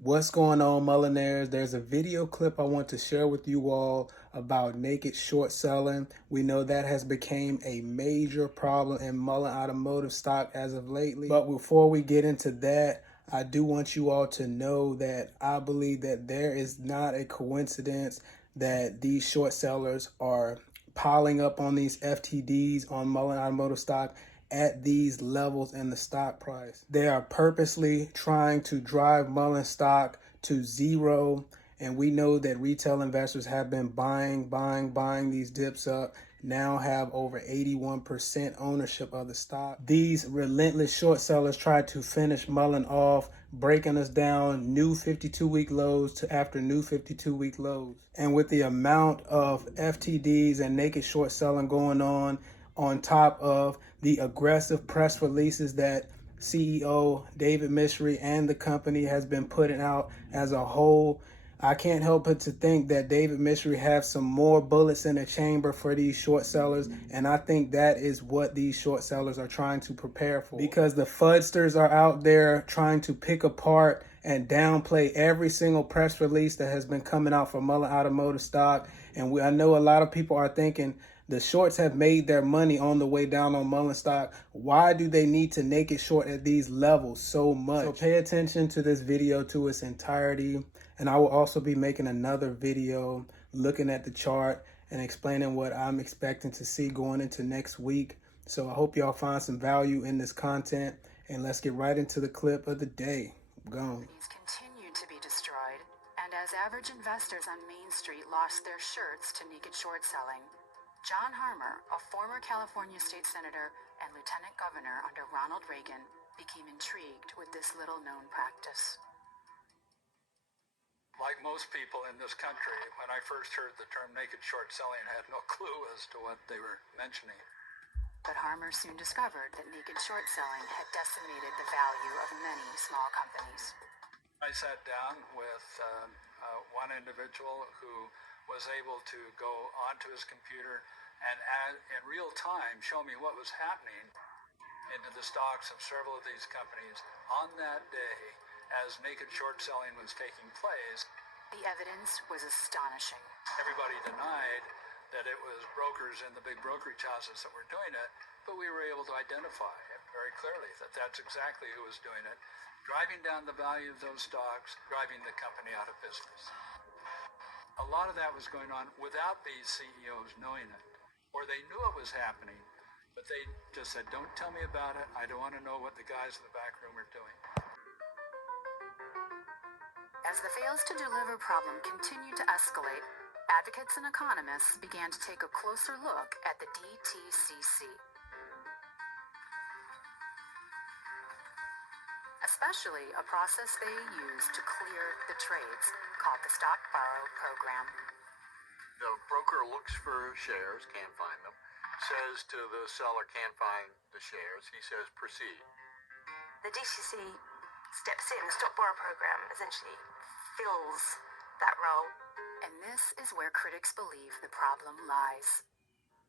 What's going on, Mullinaires? There's a video clip I want to share with you all about naked short selling. We know that has become a major problem in Mullen automotive stock as of lately. But before we get into that, I do want you all to know that I believe that there is not a coincidence that these short sellers are piling up on these FTDs on Mullen automotive stock at these levels in the stock price. They are purposely trying to drive Mullen stock to zero. And we know that retail investors have been buying these dips up, now have over 81% ownership of the stock. These relentless short sellers tried to finish Mullen off, breaking us down new 52-week lows to after new 52-week lows. And with the amount of FTDs and naked short selling going on top of the aggressive press releases that CEO David Mishry and the company has been putting out as a whole, I can't help but to think that David Mishry have some more bullets in the chamber for these short sellers, and I think that is what these short sellers are trying to prepare for. Because the fudsters are out there trying to pick apart and downplay every single press release that has been coming out for Mullen Automotive stock, and I know a lot of people are thinking the shorts have made their money on the way down on Mullen stock. Why do they need to naked short at these levels so much? So pay attention to this video to its entirety. And I will also be making another video looking at the chart and explaining what I'm expecting to see going into next week. So I hope y'all find some value in this content. And let's get right into the clip of the day. Go. Continued to be destroyed, and as average investors on Main Street lost their shirts to naked short selling, John Harmer, a former California state senator and lieutenant governor under Ronald Reagan, became intrigued with this little-known practice. Like most people in this country, when I first heard the term naked short selling, I had no clue as to what they were mentioning. But Harmer soon discovered that naked short selling had decimated the value of many small companies. I sat down with one individual who was able to go onto his computer and in real time show me what was happening into the stocks of several of these companies on that day as naked short selling was taking place. The evidence was astonishing. Everybody denied that it was brokers in the big brokerage houses that were doing it, but we were able to identify it very clearly that that's exactly who was doing it, driving down the value of those stocks, driving the company out of business. A lot of that was going on without these CEOs knowing it, or they knew it was happening, but they just said, don't tell me about it. I don't want to know what the guys in the back room are doing. As the fails to deliver problem continued to escalate, advocates and economists began to take a closer look at the DTCC. Especially a process they use to clear the trades, called the stock borrow program. The broker looks for shares, can't find them, says to the seller, can't find the shares. He says, proceed. The DTCC steps in, the stock borrow program essentially fills that role. And this is where critics believe the problem lies.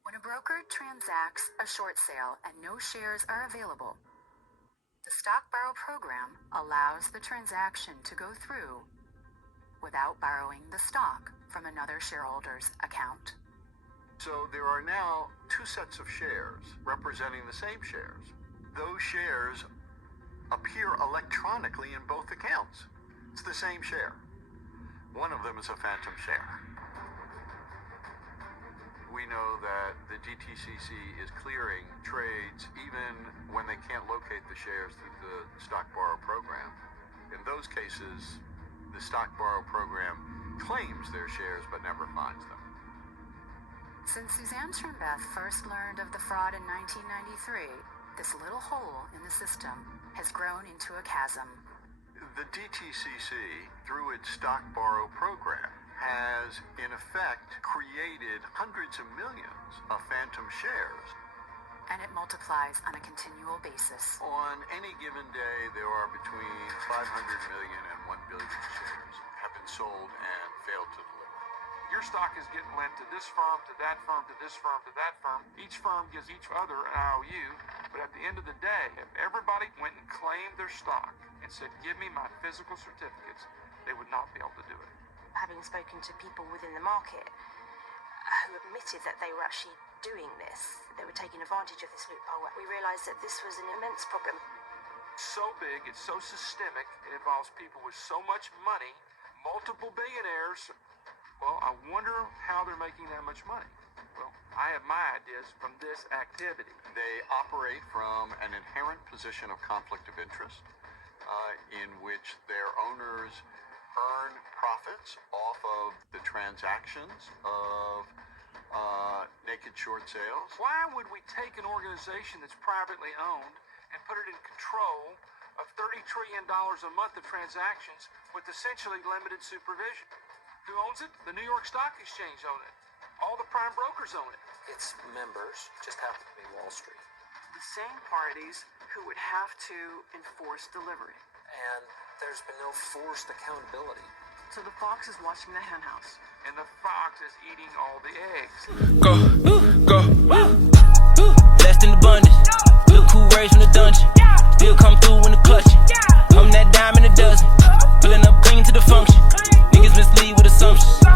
When a broker transacts a short sale and no shares are available, the stock borrow program allows the transaction to go through without borrowing the stock from another shareholder's account. So there are now two sets of shares representing the same shares. Those shares appear electronically in both accounts. It's the same share. One of them is a phantom share. We know that the DTCC is clearing trades even when they can't locate the shares through the stock borrow program. In those cases, the stock borrow program claims their shares but never finds them. Since Suzanne Turnbeth first learned of the fraud in 1993, this little hole in the system has grown into a chasm. The DTCC, through its stock borrow program, has in effect created hundreds of millions of phantom shares. And it multiplies on a continual basis. On any given day, there are between 500 million and 1 billion shares have been sold and failed to deliver. Your stock is getting lent to this firm, to that firm, to this firm, to that firm. Each firm gives each other an IOU, but at the end of the day, if everybody went and claimed their stock and and said, give me my physical certificates, they would not be able to do it. Having spoken to people within the market who admitted that they were actually doing this, they were taking advantage of this loophole, we realised that this was an immense problem. So big, it's so systemic, it involves people with so much money, multiple billionaires. Well, I wonder how they're making that much money. Well, I have my ideas from this activity. They operate from an inherent position of conflict of interest, in which their owners earn profits off of the transactions of naked short sales. Why would we take an organization that's privately owned and put it in control of $30 trillion a month of transactions with essentially limited supervision? Who owns it? The New York Stock Exchange owns it. All the prime brokers own it. Its members just happen to be Wall Street. The same parties who would have to enforce delivery. And there's been no forced accountability. So the fox is watching the henhouse. And the fox is eating all the eggs. Go. Blessed in abundance. Look who raised from the dungeon. Still come through in the clutch. I'm that dime in a dozen. Filling up clean to the function. Niggas mislead with assumptions.